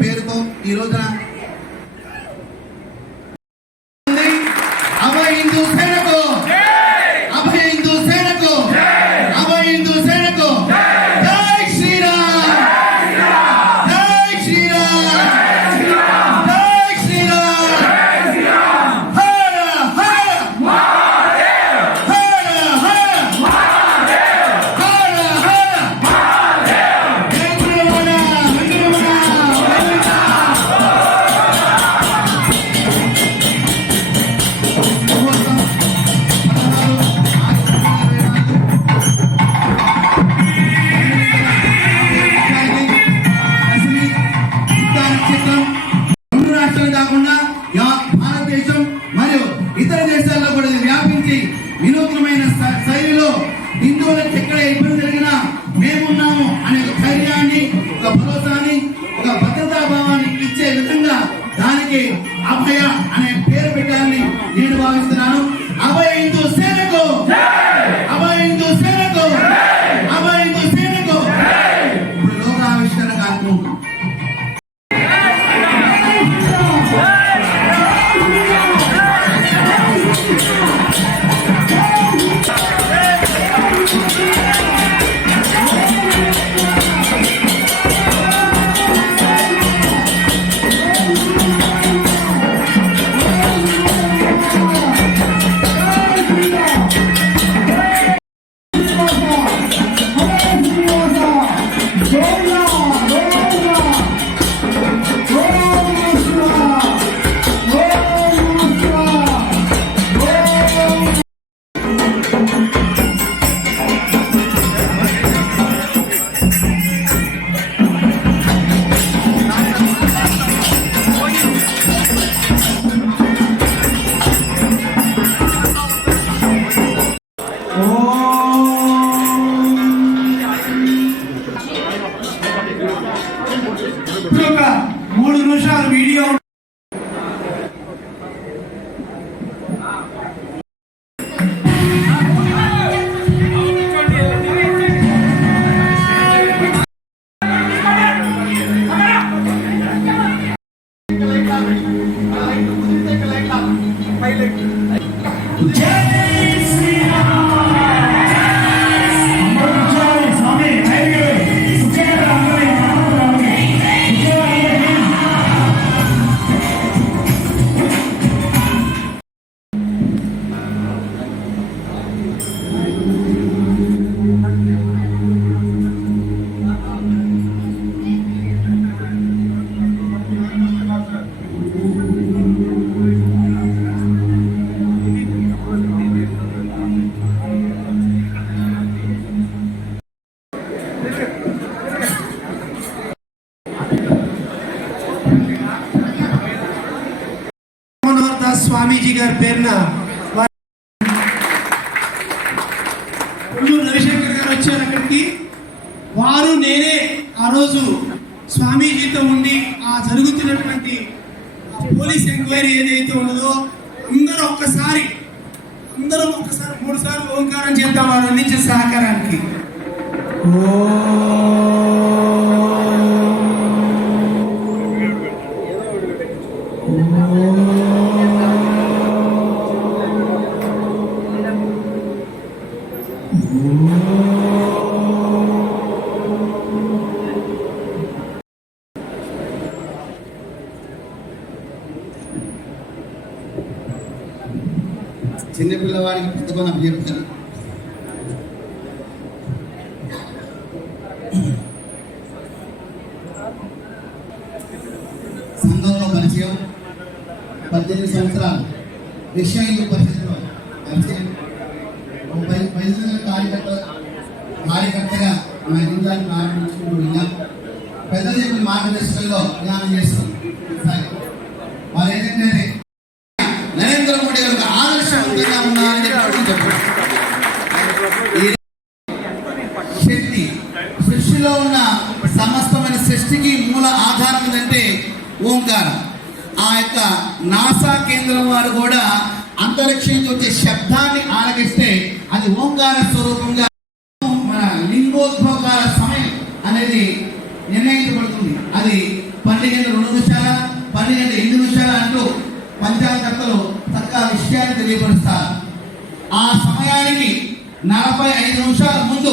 పేరుతో ఈ రోజున ഇതുവരെ ചെക്കളെ నిమిషాలు రవిశంకర్ వచ్చారు అక్కడికి. వారు నేనే ఆ రోజు స్వామీజీతో ఉండి ఆ జరుగుతున్నటువంటి పోలీస్ ఎంక్వైరీ ఏదైతే ఉన్నదో అందరూ ఒక్కసారి అందరం ఒక్కసారి మూడు సార్లు ఓంకారం చేద్దాం వారు అందించే సహకారానికి చిన్నపిల్లవాడికి పెద్దకొని అభ్యర్థన సంఘంలో పరిచయం పద్దెనిమిది సంవత్సరాలు. విషయంలో పరిచయం పరిచయం. ఒక కార్యకర్త కార్యకర్తగా మా జీవితాన్ని ప్రారంభించుకుంటూ పెద్దలు చెప్పిన మార్గదర్శకంలో ప్రయాణం చేస్తాం. సరే. వారు ఏంటంటే నరేంద్ర మోడీ గారు ఒక ఆదర్శవంతంగా ఉన్నారని చెప్పి శక్తి సృష్టిలో ఉన్న సమస్తమైన సృష్టికి మూల ఆధారం ఏంటంటే ఓంకారం. ఆ యొక్క నాసా కేంద్రం వారు కూడా అంతరిక్షం నుంచి వచ్చే శబ్దాన్ని ఆలకిస్తే అది ఓంకార స్వరూపంగా మన లింగోద్భవకాల సమయం అనేది నిర్ణయించబడుతుంది. అది పన్నెండు గంటల రెండు నిమిషాల పన్నెండు గంటల ఎనిమిది నిమిషాల అంటూ పంచాంగకర్తలు చక్కగా విషయాన్ని తెలియపరుస్తారు. ఆ సమయానికి నలభై ఐదు నిమిషాల ముందు